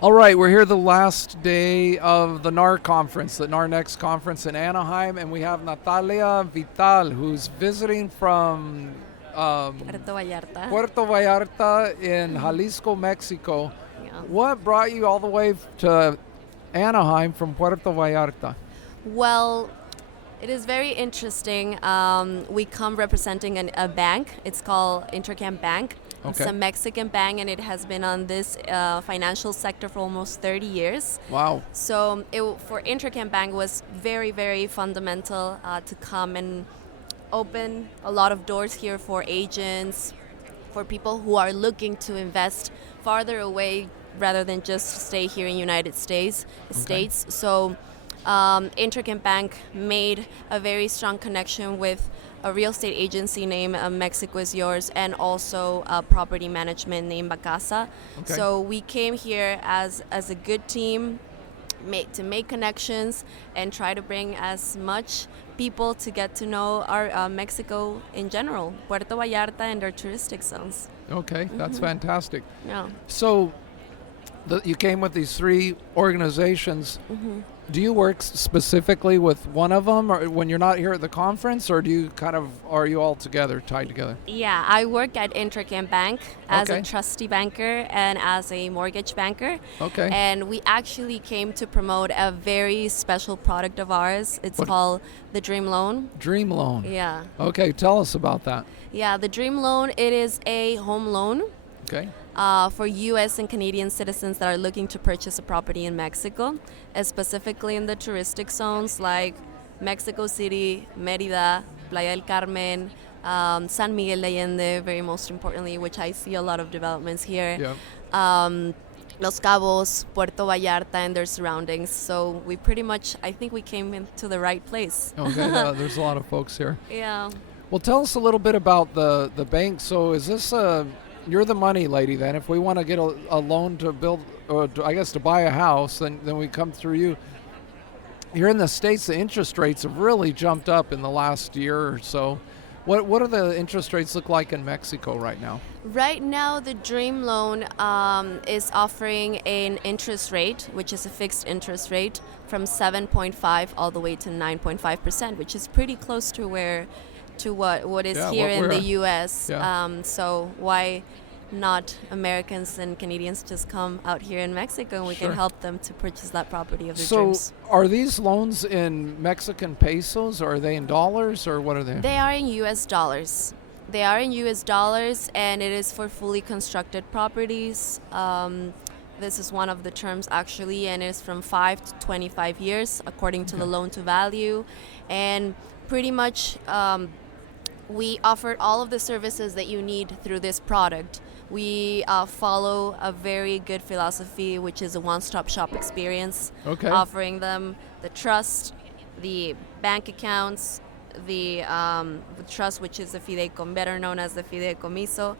All right, we're here the last day of the NAR conference, the NAR Next conference in Anaheim, and we have Natalia Vital, who's visiting from Puerto Vallarta. Puerto Vallarta in Jalisco, Mexico. Yeah. What brought you all the way to Anaheim from Puerto Vallarta? Well, it is very interesting. We come representing a bank. It's called Intercam Bank. It's Okay. a Mexican bank, and it has been on this financial sector for almost 30 years. Wow. So for Intercam Bank was very, very fundamental to come and open a lot of doors here for agents, for people who are looking to invest farther away rather than just stay here in United States. So Intercam Bank made a very strong connection with a real estate agency named Mexico is Yours, and also a property management named Bacasa. Okay. So we came here as a good team to make connections and try to bring as much people to get to know our Mexico in general, Puerto Vallarta and their touristic zones. Okay, that's fantastic. Yeah. So you came with these three organizations. Do you work specifically with one of them, or when you're not here at the conference, or do you are you all together, tied together? Yeah, I work at Intercam Bank as Okay. a trustee banker and as a mortgage banker. Okay. And we actually came to promote a very special product of ours. It's What? called the Dream Loan. Dream loan. Yeah. Okay, tell us about that. Yeah, the Dream Loan, it is a home loan Okay. for U.S. and Canadian citizens that are looking to purchase a property in Mexico, specifically in the touristic zones like Mexico City, Mérida, Playa del Carmen, San Miguel de Allende, very most importantly, which I see a lot of developments here. Yeah. Los Cabos, Puerto Vallarta, and their surroundings. So we pretty much, I think we came into the right place. Okay. There's a lot of folks here. Yeah. Well, tell us a little bit about the bank. So is this you're the money lady then? If we want to get a loan to build, I guess to buy a house, then we come through you. Here in the States, the interest rates have really jumped up in the last year or so. What do the interest rates look like in Mexico right now? Right now, the Dream Loan is offering an interest rate, which is a fixed interest rate, from 7.5 all the way to 9.5%, which is pretty close to what is Yeah, here what in we're- the U.S. yeah. So why not Americans and Canadians just come out here in Mexico, and we Sure. can help them to purchase that property of their So dreams. are these loans in Mexican pesos, or are they in dollars, or what are they? They are in U.S. dollars. They are in U.S. dollars, and it is for fully constructed properties. This is one of the terms actually, and it's from 5 to 25 years according to the loan to value. And pretty much we offer all of the services that you need through this product. We follow a very good philosophy, which is a one-stop shop experience, Okay. offering them the trust, the bank accounts, the trust, which is the better known as the fideicomiso,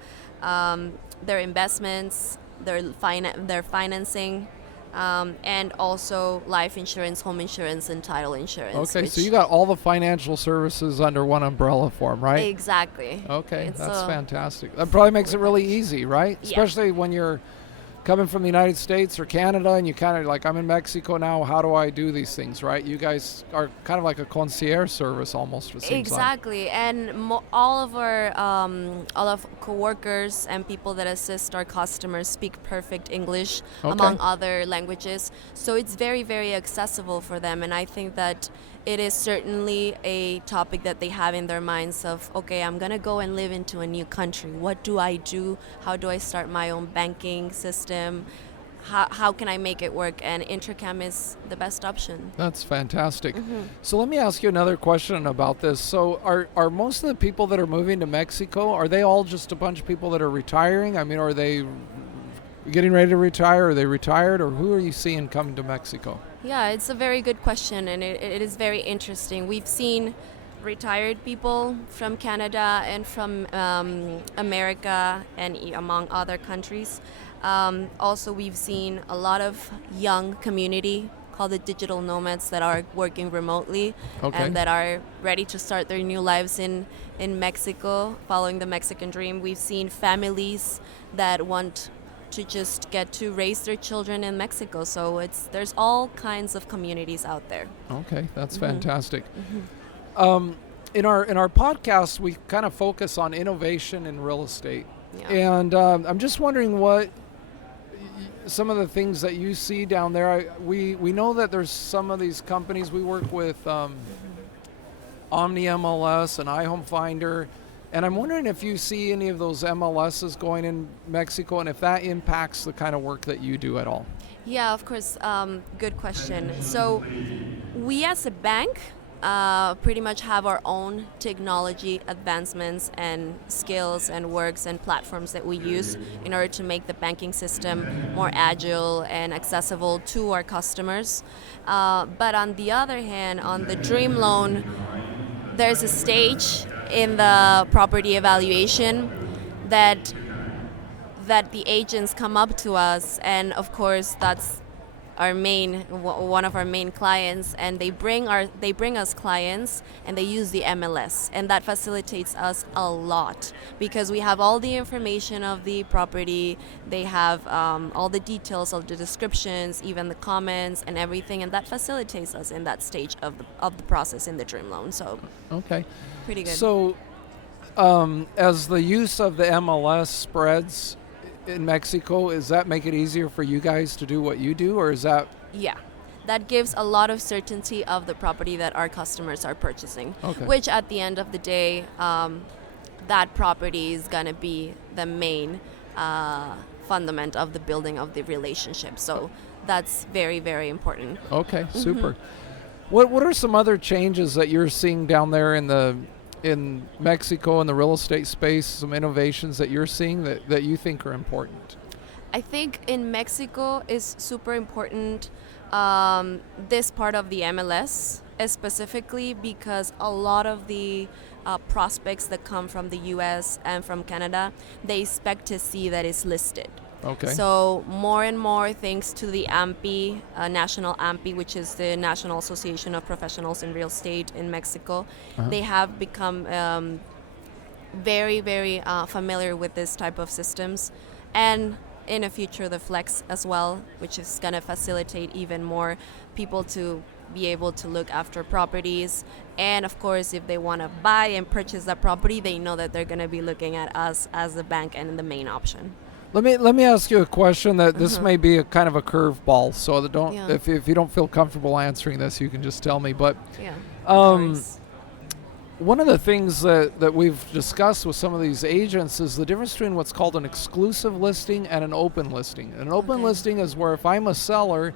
their investments, their financing, and also life insurance, home insurance, and title insurance. Okay, so you got all the financial services under one umbrella for them, right? Exactly. Okay, It's that's a- fantastic. That probably makes it really easy, right? Yeah. Especially when you're coming from the United States or Canada and you kind of like, I'm in Mexico now, how do I do these things, right? You guys are kind of like a concierge service almost, it seems like. Exactly, and all of coworkers and people that assist our customers speak perfect English, Okay. among other languages. So it's very, very accessible for them, and I think that it is certainly a topic that they have in their minds of, okay, I'm gonna go and live into a new country. What do I do? How do I start my own banking system? How can I make it work? And Intercam is the best option. That's fantastic. So let me ask you another question about this. So are most of the people that are moving to Mexico, are they all just a bunch of people that are retiring? I mean, are they getting ready to retire? Are they retired? Or who are you seeing coming to Mexico? Yeah, it's a very good question, and it is very interesting. We've seen retired people from Canada and from America and among other countries. Also, we've seen a lot of young community called the digital nomads that are working remotely Okay. and that are ready to start their new lives in Mexico, following the Mexican dream. We've seen families that want to just get to raise their children in Mexico. So there's all kinds of communities out there. Okay, that's fantastic. In our podcast, we kind of focus on innovation in real estate, and I'm just wondering what some of the things that you see down there. We know that there's some of these companies we work with, Omni MLS and iHome Finder, and I'm wondering if you see any of those MLSs going in Mexico, and if that impacts the kind of work that you do at all. Yeah, of course. Good question. So we as a bank pretty much have our own technology advancements and skills and works and platforms that we use in order to make the banking system more agile and accessible to our customers. But on the other hand, on the Dream Loan, there's a stage in the property evaluation that the agents come up to us, and of course that's one of our main clients, and they bring us clients, and they use the MLS, and that facilitates us a lot because we have all the information of the property. They have all the details of the descriptions, even the comments and everything, and that facilitates us in that stage of the process in the Dream Loan. So okay, pretty good. So as the use of the MLS spreads in Mexico, does that make it easier for you guys to do what you do, or is that? Yeah, that gives a lot of certainty of the property that our customers are purchasing, okay. Which at the end of the day, that property is going to be the main fundament of the building of the relationship. So that's very, very important. Okay, super. What are some other changes that you're seeing down there in Mexico in the real estate space, some innovations that you're seeing that you think are important? I think in Mexico is super important, this part of the MLS, specifically because a lot of the prospects that come from the US and from Canada, they expect to see that it's listed. Okay. So more and more, thanks to the AMPI, National AMPI, which is the National Association of Professionals in Real Estate in Mexico, they have become very, very familiar with this type of systems. And in the future, the Flex as well, which is going to facilitate even more people to be able to look after properties. And of course, if they want to buy and purchase that property, they know that they're going to be looking at us as the bank and the main option. Let me ask you a question that this may be a kind of a curveball, so that if you don't feel comfortable answering this, you can just tell me. But one of the things that we've discussed with some of these agents is the difference between what's called an exclusive listing and an open listing. An open listing is where if I'm a seller,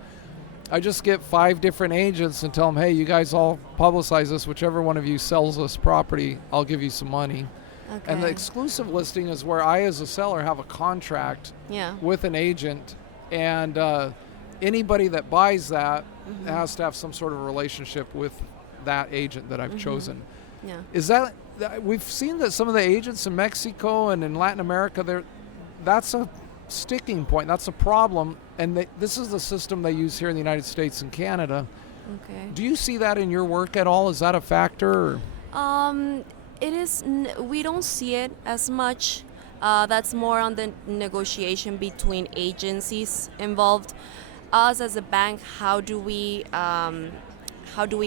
I just get 5 different agents and tell them, hey, you guys all publicize this. Whichever one of you sells this property, I'll give you some money. Okay. And the exclusive listing is where I, as a seller, have a contract with an agent, and anybody that buys that has to have some sort of relationship with that agent that I've chosen. Yeah. Is that we've seen that some of the agents in Mexico and in Latin America, that's a sticking point. That's a problem, and this is the system they use here in the United States and Canada. Okay. Do you see that in your work at all? Is that a factor? Or? It is. We don't see it as much. That's more on the negotiation between agencies involved. Us as a bank, how do we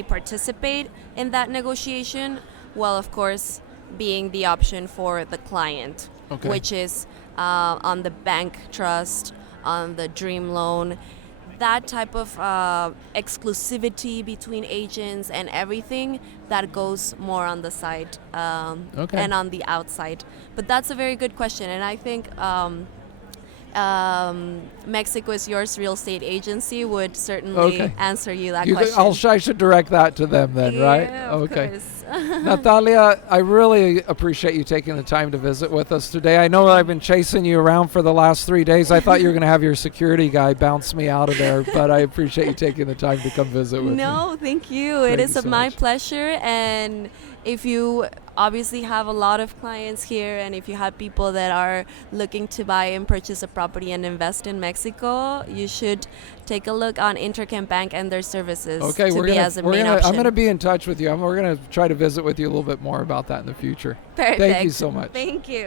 participate in that negotiation? Well, of course, being the option for the client, which is on the bank trust, on the Dream Loan. That type of exclusivity between agents and everything, that goes more on the side and on the outside. But that's a very good question, and I think Mexico is Yours Real Estate Agency would certainly answer you that question. I should direct that to them then, right? Of course. Natalia, I really appreciate you taking the time to visit with us today. I know I've been chasing you around for the last 3 days. I thought you were going to have your security guy bounce me out of there, but I appreciate you taking the time to come visit with me. No, thank you. It is my pleasure. And if you obviously have a lot of clients here, and if you have people that are looking to buy and purchase a property and invest in Mexico, you should take a look on Intercam Bank and their services as a main option. I'm going to be in touch with you. We're going to try to visit with you a little bit more about that in the future. Perfect. Thank you so much. Thank you.